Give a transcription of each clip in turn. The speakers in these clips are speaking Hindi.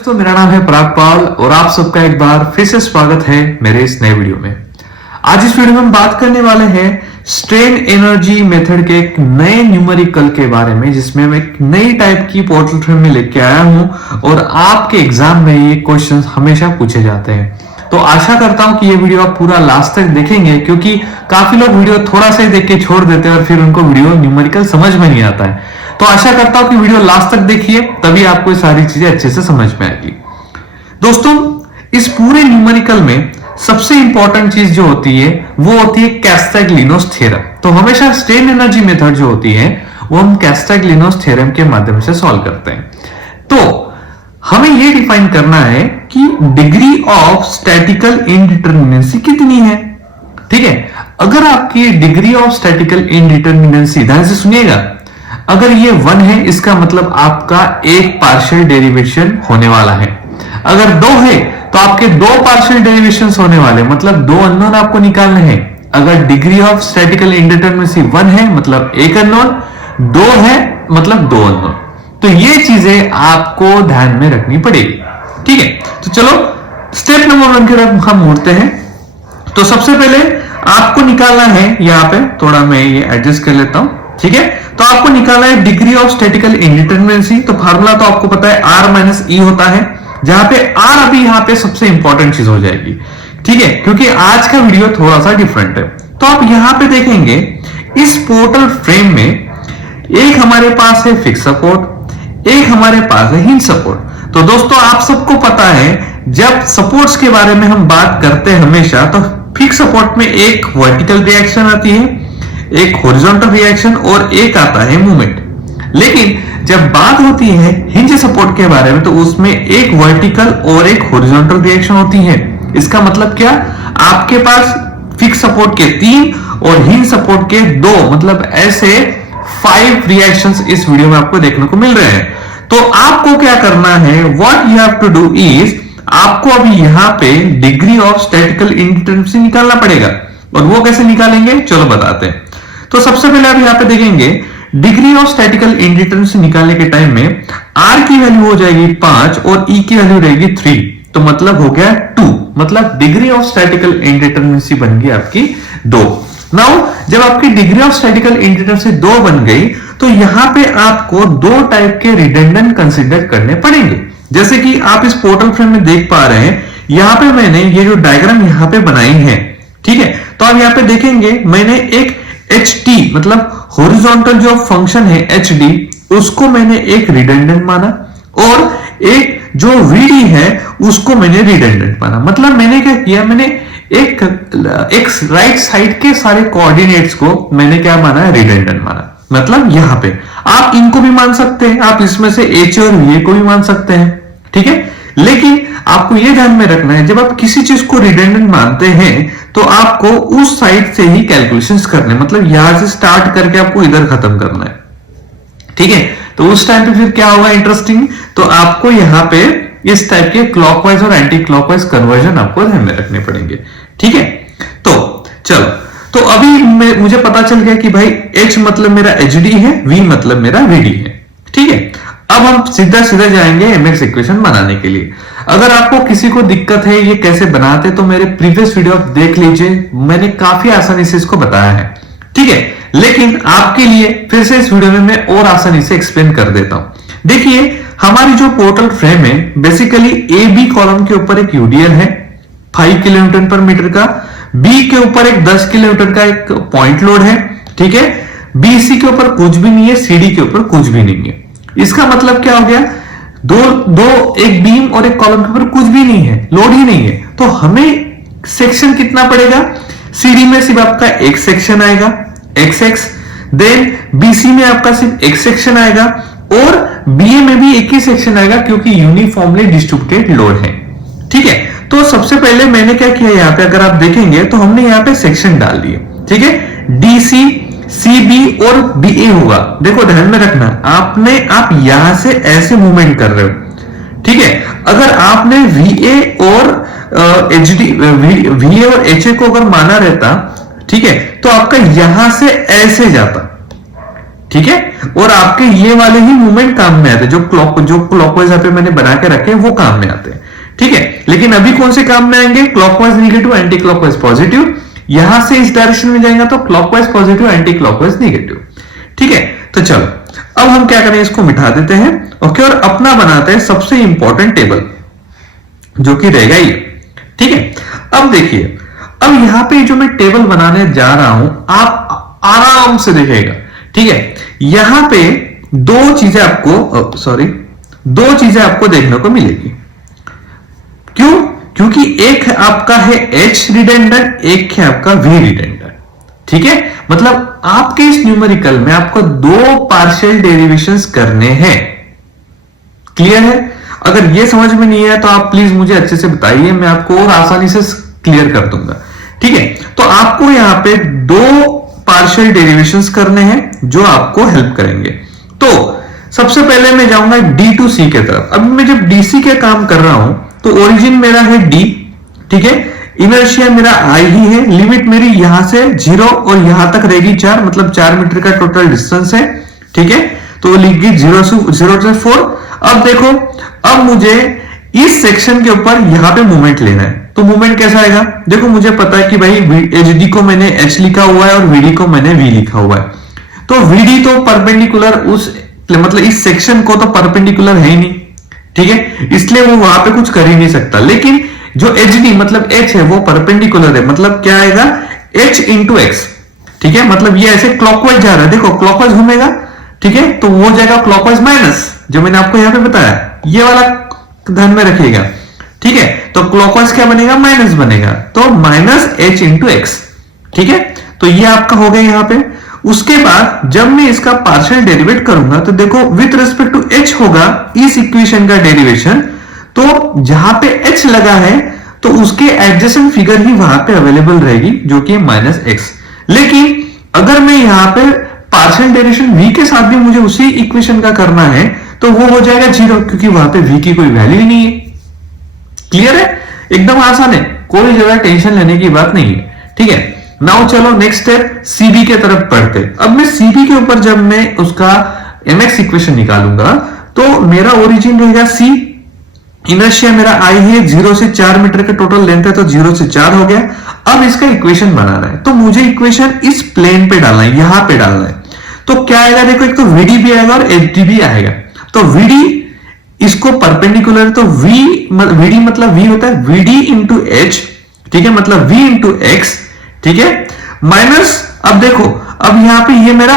दोस्तों, मेरा नाम है पराग पाल और आप सबका एक बार फिर से स्वागत है मेरे इस नए वीडियो में। आज इस वीडियो में हम बात करने वाले हैं स्ट्रेन एनर्जी मेथड के एक नए न्यूमेरिकल के बारे में, जिसमें मैं एक नई टाइप की पोर्टल फ्रेम में लेके आया हूं और आपके एग्जाम में ये क्वेश्चंस हमेशा पूछे जाते हैं। तो आशा करता हूं कि ये वीडियो आप पूरा लास्ट तक देखेंगे, क्योंकि काफी लोग वीडियो थोड़ा सा ही देख के छोड़ देते हैं और फिर उनको वीडियो न्यूमेरिकल समझ में नहीं आता है। तो आशा करता हूं कि वीडियो लास्ट तक देखिए, तभी आपको ये सारी चीजें अच्छे से समझ में आएगी। दोस्तों, इस पूरे न्यूमेरिकल में सबसे इंपॉर्टेंट चीज जो होती है वो होती है कैस्टाग्लिनोस थ्योरम। तो हमेशा स्ट्रेन एनर्जी मेथड जो होती है वो हम कैस्टाग्लिनोस थ्योरम के माध्यम से सॉल्व करते हैं। तो हमें ये डिफाइन करना है कि डिग्री ऑफ स्टैटिकल इनडिटरमिनेंसी कितनी है। ठीक है, अगर आपकी डिग्री ऑफ स्टैटिकल इनडिटरमिनेंसी, ध्यान से सुनिएगा, अगर ये 1 है इसका मतलब आपका एक पार्शियल डेरिवेशन होने वाला है। अगर 2 है तो आपके 2 पार्शियल डेरिवेशंस होने वाले, मतलब 2 अननोन आपको निकालने हैं। अगर डिग्री ऑफ स्टैटिकल इनडिटरमिनेंसी 1 है मतलब एक अननोन, 2 है मतलब 2 अननोन। तो ये चीजें आपको ध्यान में रखनी पड़ेगी। ठीक है, तो चलो स्टेप नंबर 1 की तरफ हम मुड़ते हैं। तो सबसे पहले आपको निकालना है, यहां पे थोड़ा मैं ये एडजस्ट कर लेता हूं। ठीक है, तो आपको निकालना है डिग्री ऑफ स्टैटिकल इनडिटरमिनेंसी। तो फार्मूला तो आपको पता है R माइनस E होता है, जहां पे R अभी यहां पे सबसे इंपॉर्टेंट चीज हो जाएगी। ठीक है, क्योंकि आज का वीडियो थोड़ा सा डिफरेंट है। तो आप यहां पे देखेंगे इस पोर्टल फ्रेम में एक हमारे पास है फिक्स सपोर्ट, एक हमारे पास है हिंज सपोर्ट। तो दोस्तों, आप सबको पता है जब सपोर्ट्स के बारे में हम बात करते हैं हमेशा, तो फिक्स सपोर्ट में एक वर्टिकल रिएक्शन आती है, एक हॉरिजॉन्टल रिएक्शन और एक आता है मूवमेंट। लेकिन जब बात होती है हिंज सपोर्ट के बारे में, तो उसमें एक वर्टिकल और एक हॉरिजॉन्टल रिएक्शन होती है। इसका मतलब क्या, आपके पास फिक्स सपोर्ट के 3 और हिंज सपोर्ट के 2, मतलब ऐसे 5 रिएक्शंस इस वीडियो में आपको देखने को मिल रहे हैं। तो आपको क्या करना है, what you have to do is, आपको अभी यहां पे डिग्री ऑफ स्टैटिकल इनडिटरमिनेंसी निकालना पड़ेगा। और वो कैसे निकालेंगे, चलो बताते हैं। तो सबसे पहले आप यहां पे देखेंगे डिग्री ऑफ स्टैटिकल इनडिटरमिनेंसी निकालने के टाइम में R की वैल्यू हो जाएगी 5 और E की वैल्यू रहेगी 3, तो मतलब हो गया 2, मतलब डिग्री ऑफ स्टैटिकल इनडिटरमिनेंसी बन गई आपकी 2। नाउ जब आपकी डिग्री ऑफ स्टैटिकल इनडिटरमिनेंसी 2 बन गई, तो यहां पे आपको 2 टाइप के रिडंडेंट कंसीडर करने पड़ेंगे। जैसे कि आप इस पोर्टल फ्रेम में देख पा रहे हैं, यहां पे मैंने ये जो डायग्राम यहां पे बनाई है। ठीक है, तो आप यहां पे देखेंगे मैंने एक HT मतलब हॉरिजॉन्टल जो फंक्शन है HD, उसको मैंने एक रिडंडेंट माना, और एक जो VD है उसको मैंने रिडंडेंट माना। मतलब मैंने क्या किया, मैंने एक राइट साइड के सारे कोऑर्डिनेट्स को मैंने क्या माना है, रिडंडेंट माना। मतलब यहां पे आप इनको भी मान सकते हैं, आप इसमें से H और VA को भी मान सकते हैं। ठीक है, लेकिन आपको यह ध्यान में रखना है, जब आप किसी चीज को रिडंडेंट मानते हैं तो आपको उस साइड से ही कैलकुलेशंस करने, मतलब यहां से स्टार्ट करके आपको इधर खत्म करना है। ठीक है, तो उस टाइम पे फिर क्या होगा इंटरेस्टिंग, तो आपको यहां पे इस टाइप के क्लॉकवाइज और एंटी क्लॉकवाइज कन्वर्जन आपको ध्यान में रखने पड़ेंगे। ठीक है, तो चलो, तो अभी मुझे पता चल गया कि भाई H मतलब मेरा HD है, V मतलब मेरा VD है। ठीक है, अब हम सीधा सीधा जाएंगे MX इक्वेशन बनाने के लिए। अगर आपको किसी को दिक्कत है ये कैसे बनाते, तो मेरे प्रीवियस वीडियो आप देख लीजिए, मैंने काफी आसानी से इसको बताया है। ठीक है, लेकिन आपके लिए फिर से इस वीडियो में मैं और आसानी से एक्सप्लेन कर देता हूं। देखिए, हमारी जो पोर्टल फ्रेम है, बेसिकली AB कॉलम के ऊपर एक UDL है 5 किलोन्यूटन पर मीटर का, B के ऊपर एक 10 किलोमीटर का एक पॉइंट लोड है। ठीक है, BC के ऊपर कुछ भी नहीं है, CD के ऊपर कुछ भी नहीं है। इसका मतलब क्या हो गया, एक बीम और एक कॉलम के ऊपर कुछ भी नहीं है, लोड ही नहीं है। तो हमें सेक्शन कितना पड़ेगा, CD में सिर्फ आपका एक सेक्शन आएगा XX, देन BC में आपका सिर्फ एक सेक्शन आएगा, और BA में भी एक ही सेक्शन आएगा, क्योंकि यूनिफॉर्मली डिस्ट्रीब्यूटेड लोड है। ठीक है, तो सबसे पहले मैंने क्या किया, यहां पे अगर आप देखेंगे तो हमने यहां पे सेक्शन डाल दिए। ठीक है, DC, CB और BA होगा। देखो ध्यान में रखना, आप यहां से ऐसे मूवमेंट कर रहे हो। ठीक है, अगर आपने VA और VA और HA को अगर माना रहता, ठीक है, तो आपका यहां से ऐसे जाता। ठीक है, और आपके ये वाले ही मूवमेंट काम में आते हैं, जो क्लॉकवाइज यहाँ पे मैंने बना के रखे हैं वो काम में आते हैं, ठीक है। लेकिन अभी कौन से काम में आएंगे? Clockwise negative, anti clockwise positive. यहां से इस डायरेक्शन में जाएगा तो clockwise positive, anti clockwise negative, ठीक है। तो चलो अब हम क्या करें, इसको मिटा देते हैं, ओके, और अपना बनाते हैं सबसे इंपॉर्टेंट टेबल, जो कि रहेगा ये, ठीक है। अब देखिए, अब यहां पे जो मैं टेबल बनाने जा रहा हूं, आप आराम से देखिएगा, ठीक है। यहां पे दो चीजें आपको देखने को मिलेगी। क्यों? क्योंकि एक आपका है H रिडंडेंट, एक है आपका V रिडंडेंट, ठीक है। मतलब आपके इस न्यूमेरिकल में आपको दो पार्शियल डेरिवेशंस करने हैं। क्लियर है? अगर ये समझ में नहीं है तो आप प्लीज मुझे अच्छे से बताइए, मैं आपको और आसानी से क्लियर कर दूंगा, ठीक है। तो आपको यहां पे दो पार्शियल डेरिवेशंस करने हैं जो आपको हेल्प करेंगे। तो सबसे पहले मैं जाऊंगा D टू C के तरफ। अब मैं जब DC के काम कर रहा हूं तो ओरिजिन मेरा है D, ठीक है। इनर्शिया मेरा I ही है, लिमिट मेरी यहां से 0 और यहां तक रहेगी 4, मतलब 4 मीटर का टोटल डिस्टेंस है, ठीक है। तो लिख गई 0 से 4। अब देखो, अब मुझे इस सेक्शन के ऊपर यहां पे मूवमेंट लेना है। तो मूवमेंट कैसा आएगा? देखो, मुझे पता है कि भाई HD को मैंने H लिखा हुआ है और VD को मैंने V लिखा हुआ है। तो VD तो परपेंडिकुलर मतलब इस सेक्शन को तो परपेंडिकुलर है ही नहीं, ठीक है, इसलिए वो वहां पे कुछ कर ही नहीं सकता। लेकिन जो HD मतलब H है वो परपेंडिकुलर है, मतलब क्या आएगा? H इंटू एक्स, ठीक है। मतलब ये ऐसे क्लॉकवाइज जा रहा है, देखो क्लॉकवाइज घूमेगा, ठीक है, तो वो जाएगा क्लॉकवाइज माइनस, जो मैंने आपको यहां पे बताया, ये वाला ध्यान में रखिएगा, ठीक है। तो क्लॉकवाइज क्या बनेगा? माइनस बनेगा, तो माइनस H इंटू एक्स, ठीक है। तो ये आपका हो गया यहां पे। उसके बाद जब मैं इसका पार्शियल डेरिवेट करूंगा तो देखो विथ रिस्पेक्ट टू H होगा इस इक्वेशन का डेरिवेशन, तो जहां पे H लगा है तो उसके एडजेसेंट फिगर ही वहां पे अवेलेबल रहेगी, जो कि माइनस एक्स। लेकिन अगर मैं यहां पे पार्शियल डेरिवेशन V के साथ भी मुझे उसी इक्वेशन का करना है तो वो हो जाएगा 0, क्योंकि वहां पे V की कोई वैल्यू ही नहीं है। क्लियर है? एकदम आसान है, कोई ज्यादा टेंशन लेने की बात नहीं है, ठीक है। नाउ चलो नेक्स्ट स्टेप CB के तरफ पढ़ते। अब मैं CB के ऊपर जब मैं उसका mx इक्वेशन निकालूंगा तो मेरा ओरिजिन रहेगा C, इनर्शिया मेरा I है, 0 से 4 मीटर का टोटल लेंथ है, तो 0 से 4 हो गया। अब इसका इक्वेशन बनाना है, तो मुझे इक्वेशन इस प्लेन पे डालना है, यहां पे डालना है। तो क्या आएगा? देखो, एक तो VD भी आएगा और HD भी आएगा। तो VD इसको परपेंडिकुलर, तो VD मतलब V होता है VD इंटू H, ठीक है, मतलब V इंटू एक्स, ठीक है, माइनस, अब देखो, अब यहां पे ये मेरा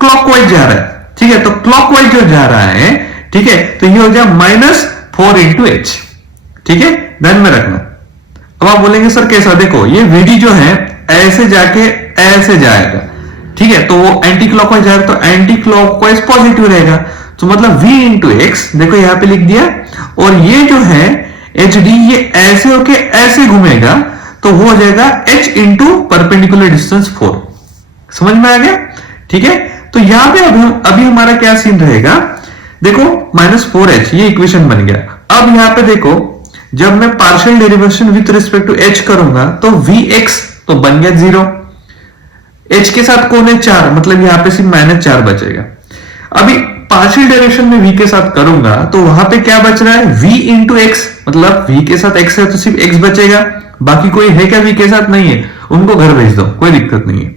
क्लॉकवाइज जा रहा है, ठीक है, तो क्लॉकवाइज जो जा रहा है, ठीक है, तो ये हो जाए माइनस 4 इंटू एच, ठीक है, ध्यान में रखना। अब आप बोलेंगे सर कैसा? देखो, ये VD जो है ऐसे जाके ऐसे जाएगा, ठीक है, तो वो एंटी क्लॉकवाइज जाएगा, तो एंटी क्लॉकवाइज पॉजिटिव रहेगा, तो मतलब V इंटू एक्स, देखो यहां पे लिख दिया, और ये जो है HD ये ऐसे होके ऐसे घूमेगा, तो वो हो जाएगा H इंटू परपेंडिकुलर डिस्टेंस 4। समझ में आ गया? ठीक है, तो यहां पे अभी हमारा क्या सीन रहेगा? देखो -4h ये इक्वेशन बन गया। अब यहां पे देखो, जब मैं partial derivation with respect to h करूंगा तो vx तो बन गया 0, h के साथ कौन है 4, मतलब यहां पे सिर्फ -4 बचेगा। अभी पार्शियल डेरिवेशन में v के साथ करूंगा तो वहां पे क्या बच रहा है? v इंटू एक्स, मतलब v के साथ x है तो सिर्फ x बचेगा, बाकी कोई है क्या v के साथ? नहीं है, उनको घर भेज दो, कोई दिक्कत नहीं है।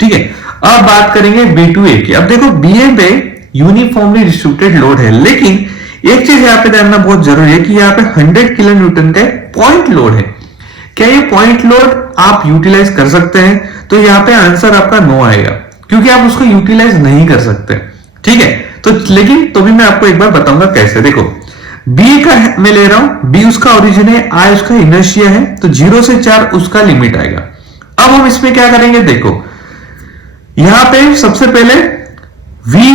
ठीक है, अब बात करेंगे B2A की। अब देखो BA पे यूनिफॉर्मली डिस्ट्रीब्यूटेड लोड है, लेकिन एक चीज यहाँ पे जानना बहुत जरूरी है कि यहाँ पे 100 किलो न्यूटन का पॉइंट लोड है। क्या ये पॉइंट लोड आप यूटिलाइज कर सकते हैं? तो यहाँ पे आंसर आपका नो आएगा, क्योंकि आप उसको यूटिलाइज नहीं कर सकते। ठीक है, तो लेकिन तो भी मैं आपको एक बार बताऊंगा कैसे। देखो B का मैं ले रहा हूं, B उसका ओरिजिन है, I उसका इनर्शिया है, तो 0 से 4 उसका लिमिट आएगा। अब हम इसमें क्या करेंगे? देखो यहां पे सबसे पहले V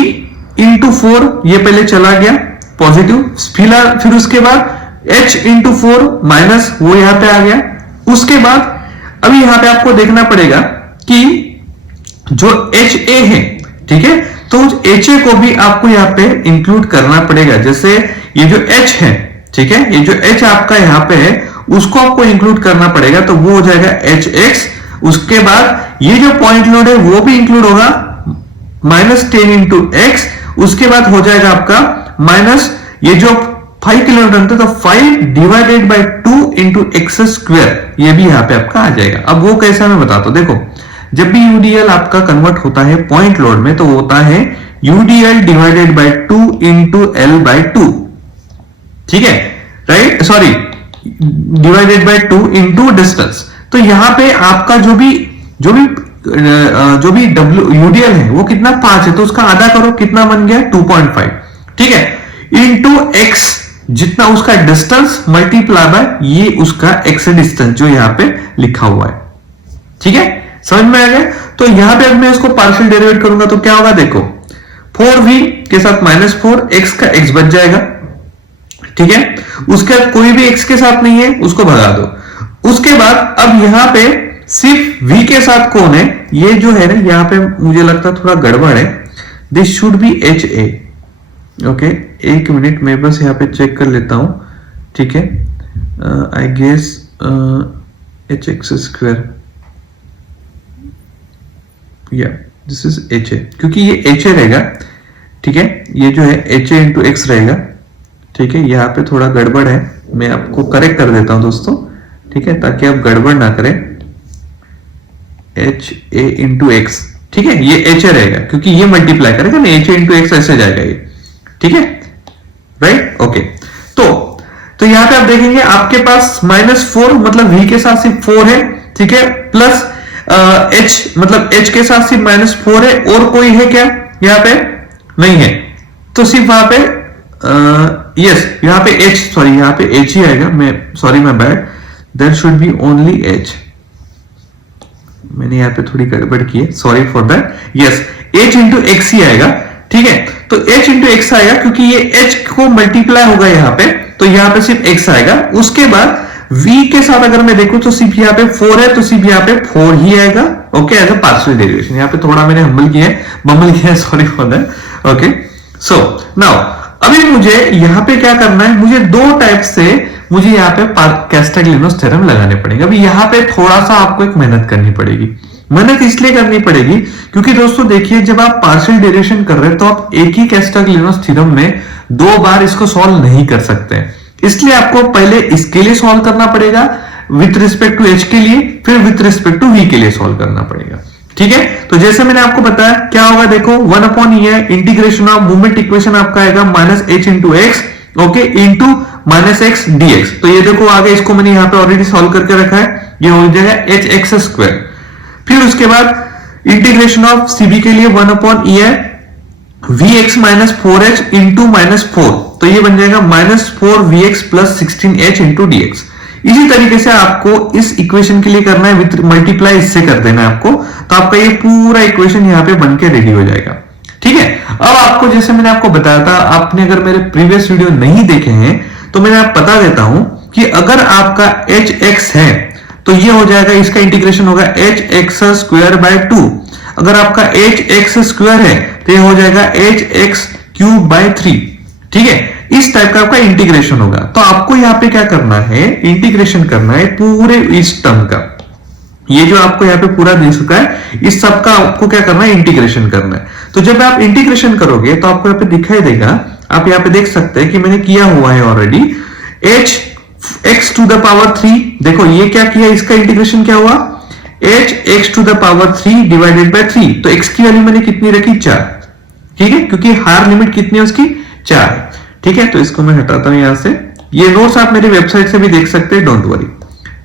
इंटू 4 ये पहले चला गया पॉजिटिव, फिर उसके बाद H इंटू 4 माइनस वो यहां पे आ गया। उसके बाद अभी यहां पे आपको देखना पड़ेगा कि जो HA है, ठीक है, तो उस HA को भी आपको यहां पे इंक्लूड करना पड़ेगा। जैसे ये जो H है, ठीक है, ये जो H आपका यहां पे है उसको आपको इंक्लूड करना पड़ेगा, तो वो हो जाएगा HX। उसके बाद ये जो पॉइंट लोड है वो भी इंक्लूड होगा, -10 इंटू एक्स, उसके बाद हो जाएगा आपका माइनस ये जो 5 किलोमीटर तो 5 divided by 2 into x square, ये भी यहां पे आपका आ जाएगा। अब वो कैसा मैं बताता हूं, देखो जब भी यूडीएल आपका कन्वर्ट होता है पॉइंट लोड में तो होता है UDL divided by 2 into L by 2, ठीक है, right, sorry divided by 2 into distance. तो यहां पे आपका जो भी डब्ल्यू यूडीएल है वो कितना 5 है, तो उसका आधा करो, कितना बन गया 2.5, ठीक है, इंटू एक्स जितना उसका डिस्टेंस मल्टीप्लाई बाय ये उसका एक्स डिस्टेंस जो यहां पे लिखा हुआ है, ठीक है, समझ में आ गया। तो यहां पे अब मैं इसको पार्शियल डेरिवेट करूंगा तो क्या होगा, देखो 4v के साथ -4 x का x बच जाएगा, ठीक है, उसके बाद कोई भी x के साथ नहीं है उसको भगा दो। उसके बाद अब यहां पे सिर्फ v के साथ कौन है, ये जो है ना यहां पे मुझे लगता है थोड़ा गड़बड़ है, this should be H A, okay, एक मिनट मैं बस यहां पे चेक कर लेता हूं, ठीक है, I guess H X square, या दिस इज एच ए, क्योंकि ये एच ए रहेगा, ठीक है, ये जो है एच ए इंटू एक्स रहेगा, ठीक है, यहाँ पे थोड़ा गड़बड़ है, मैं आपको करेक्ट कर देता हूं दोस्तों, ठीक है, ताकि आप गड़बड़ ना करें, एच ए इंटू एक्स, ठीक है, ये एच ए रहेगा क्योंकि ये मल्टीप्लाई करेगा ना, एच ए इंटू एक्स ऐसे जाएगा ये, ठीक है, राइट, ओके। तो यहां पे आप देखेंगे आपके पास -4 मतलब v के साथ सिर्फ 4 है, ठीक है, प्लस h मतलब h के साथ सिर्फ -4 है, और कोई है क्या यहां पे, नहीं है, तो सिर्फ वहां पे यस यहां पे h, सॉरी यहां पे h ही आएगा, मैं sorry my bad, there should be only h, मैंने यहां पे थोड़ी गड़बड़ की है, sorry for that, yes h into X ही आएगा, ठीक है, तो h इंटू एक्स आएगा क्योंकि ये h को मल्टीप्लाई होगा यहां पे, तो यहां पे सिर्फ x आएगा। उसके बाद v के साथ अगर मैं देखूं तो सिर्फ यहां पे 4 है, तो सिर्फ यहां पे 4 ही आएगा, okay, as a partial derivation. यहां पे थोड़ा मैंने बम्बल किया है, sorry for that, okay. So now अभी मुझे यहां पे क्या करना है, मुझे दो टाइप से मुझे यहाँ पे कैस्टाग्लिनोस थ्योरम लगाने पड़ेंगे। अभी यहाँ पे थोड़ा सा आपको एक मेहनत करनी पड़ेगी, मेहनत इसलिए करनी पड़ेगी क्योंकि दोस्तों देखिए जब आप पार्शियल डेरिवेशन कर रहे हैं तो आप एक ही कैस्टाग्लिनोस थ्योरम में 2 बार इसको सॉल्व नहीं कर सकते हैं, इसलिए आपको पहले इसके लिए सॉल्व करना पड़ेगा विथ रिस्पेक्ट टू एच के लिए, फिर विथ रिस्पेक्ट टू वी के लिए सॉल्व करना पड़ेगा, ठीक है। तो जैसे मैंने आपको बताया क्या होगा, देखो 1/e है, इंटीग्रेशन ऑफ मूवमेंट इक्वेशन आपका आएगा -h into x, okay, into -x dx। तो ये देखो आगे इसको मैंने यहां पे ऑलरेडी सॉल्व करके रखा है, ये हो जाएगा एच एक्स स्क्वायर। फिर उसके बाद इंटीग्रेशन ऑफ सीबी के लिए 1/e है, vx -4h इंटू -4, तो ये बन जाएगा -4vx plus 16h into dx। इसी तरीके से आपको इस इक्वेशन के लिए करना है, विथ मल्टीप्लाई इससे कर देना है आपको, तो आपका ये पूरा इक्वेशन यहाँ पे बन के रेडी हो जाएगा, ठीक है। अब आपको जैसे मैंने आपको बताया था, आपने अगर मेरे प्रीवियस वीडियो नहीं देखे हैं तो मैंने आप बता देता हूं कि अगर आपका एच एक्स है तो ये हो जाएगा, इसका इंटीग्रेशन होगा एच एक्स स्क्वायर बाय 2। अगर आपका एच एक्स स्क्वायर है तो ये हो जाएगा एच एक्स क्यूब बाय 3, ठीक है, इस टाइप का आपका इंटीग्रेशन होगा। तो आपको यहाँ पे क्या करना है, इंटीग्रेशन करना है पूरे इस टर्म का, ये जो आपको यहाँ पे पूरा दे चुका है इस सब का आपको क्या करना है, इंटीग्रेशन करना है। तो जब आप इंटीग्रेशन करोगे तो आपको यहाँ पे दिखाई देगा, आप यहाँ पे देख सकते हैं कि मैंने किया हुआ है already, H X to the power 3, देखो ये क्या किया, इसका इंटीग्रेशन क्या हुआ, H X to the power 3 divided by 3, तो एक्स की वैल्यू मैंने कितनी रखी 4, ठीक है, क्योंकि हायर लिमिट कितनी है उसकी 4 है, ठीक है। तो इसको मैं हटाता हूं यहां से, ये नोट्स आप मेरी वेबसाइट से भी देख सकते हैं, डोंट वरी,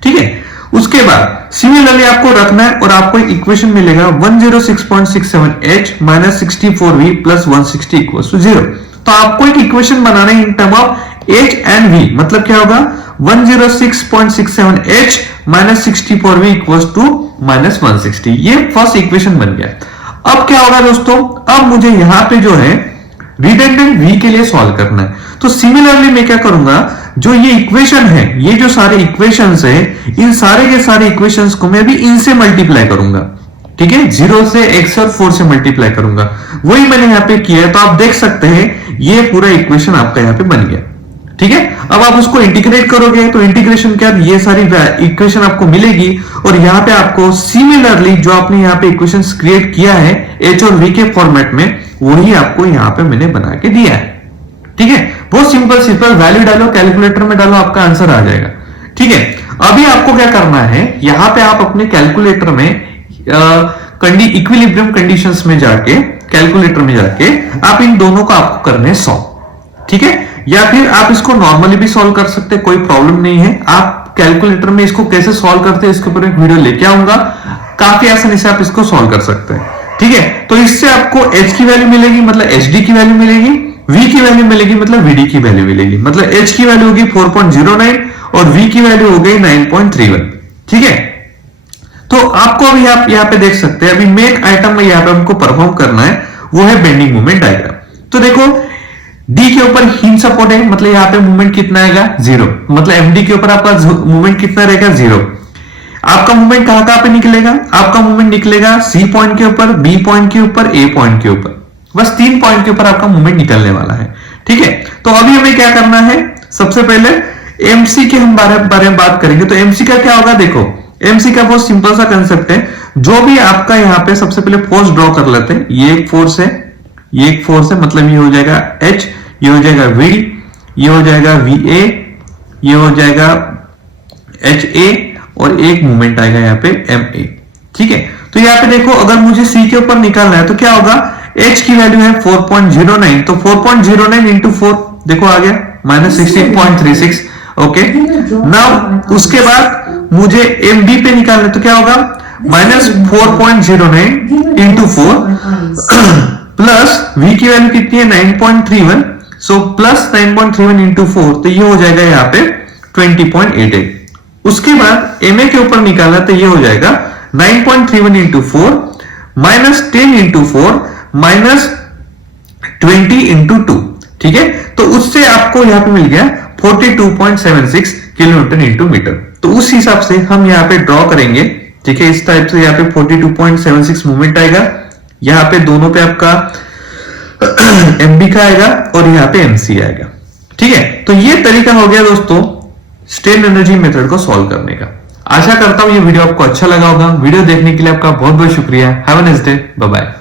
ठीक है। उसके बाद सिमिलरली आपको रखना है और आपको एक इक्वेशन मिलेगा 106.67h -64v plus 160 equal to 0। तो आपको एक इक्वेशन बनाना है in term of h and v, मतलब क्या होगा 106.67h -64v इक्वल टू -160, ये फर्स्ट इक्वेशन बन गया। अब क्या होगा दोस्तों, अब मुझे यहां पे जो है रिडंडेंट v के लिए सॉल्व करना है। तो सिमिलरली मैं क्या करूंगा, जो ये इक्वेशन है, ये जो सारे इक्वेशंस है, इन सारे के सारे इक्वेशंस को मैं भी इनसे मल्टीप्लाई करूंगा, ठीक है, 0 से x और 4 से मल्टीप्लाई करूंगा, वही मैंने यहां पे किया है। तो आप देख सकते हैं ये पूरा इक्वेशन आपका यहां पे बन गया, ठीक है। अब आप उसको इंटीग्रेट करोगे तो इंटीग्रेशन के बाद ये सारी इक्वेशन आपको मिलेगी और यहाँ पे आपको सिमिलरली जो आपने यहाँ पे इक्वेशंस क्रिएट किया है एच और वी के फॉर्मेट में, वही आपको यहाँ पे मैंने बना के दिया है। ठीक है, बहुत सिंपल वैल्यू डालो, कैलकुलेटर में डालो, आपका आंसर आ जाएगा। ठीक है, अभी आपको क्या करना है, यहां पे आप अपने कैलकुलेटर में इक्विलिब्रियम कंडीशंस में जाके, कैलकुलेटर में जाके आप इन दोनों को आपको करने 100। ठीक है, या फिर आप इसको नॉर्मली भी सॉल्व कर सकते हैं, कोई प्रॉब्लम नहीं है। आप कैलकुलेटर में इसको कैसे सॉल्व करते हैं इसके ऊपर एक वीडियो लेके आऊंगा, काफी आसानी से आप इसको सॉल्व कर सकते हैं। ठीक है, तो इससे आपको h की वैल्यू मिलेगी, मतलब hd की वैल्यू मिलेगी, v की वैल्यू मिलेगी, मतलब vd की वैल्यू मिलेगी। मतलब h की वैल्यू होगी 4.09 और v की वैल्यू हो गई 9.31। ठीक है, तो आपको अभी आप यहाँ पे देख सकते हैं, अभी मेन आइटम में यहाँ पे हमको परफॉर्म करना है, वो है बेंडिंग मोमेंट डायग्राम। तो देखो D के ऊपर हिंज सपोर्ट है, मतलब यहाँ पे मूवमेंट कितना आएगा 0, मतलब MD के ऊपर आपका मूवमेंट कितना रहेगा 0। आपका मूवमेंट कहां पे निकलेगा, आपका मूवमेंट निकलेगा C पॉइंट के ऊपर, B पॉइंट के ऊपर, A पॉइंट के ऊपर, बस 3 पॉइंट के ऊपर आपका मूवमेंट निकलने वाला है। ठीक है, तो अभी हमें क्या करना है, सबसे पहले MC के हम बारे में बात करेंगे। तो MC का क्या होगा, देखो MC का बहुत सिंपल सा कंसेप्ट है, जो भी आपका यहाँ पे सबसे पहले फोर्स ड्रॉ कर लेते हैं। ये एक फोर्स है, ये एक फोर्स है, मतलब ये हो जाएगा H, ये हो जाएगा V, ये हो जाएगा VA, ये हो जाएगा HA और एक मूवमेंट आएगा यहाँ पे MA। ठीक है, तो यहाँ पे देखो अगर मुझे C के ऊपर निकालना है तो क्या होगा, H की वैल्यू है 4.09, तो 4.09 इंटू 4 देखो आ गया -16.36। ओके, नाउ उसके बाद मुझे MB पे निकालना है तो क्या होगा, -4.09 इंटू 4 प्लस V की वैल्यू कितनी है 9.31, सो प्लस 9.31 इंटू 4, तो ये हो जाएगा यहाँ पे 20.88। उसके बाद MA के ऊपर निकाला तो ये हो जाएगा 9.31 into 4 minus 10 into 4 minus 20 into 2। ठीक है, तो उससे आपको यहाँ पे मिल गया 42.76 किलोमीटर इंटू मीटर। तो उस हिसाब से हम यहाँ पे ड्रॉ करेंगे। ठीक है, इस टाइप से यहाँ पे 42.76 मूवमेंट आएगा, यहाँ पे दोनों पे आपका MB का आएगा और यहाँ पे MC आएगा। ठीक है, तो ये तरीका हो गया दोस्तों स्ट्रेन एनर्जी मेथड को सॉल्व करने का। आशा करता हूं ये वीडियो आपको अच्छा लगा होगा। वीडियो देखने के लिए आपका बहुत बहुत शुक्रिया। Have a nice day, bye bye.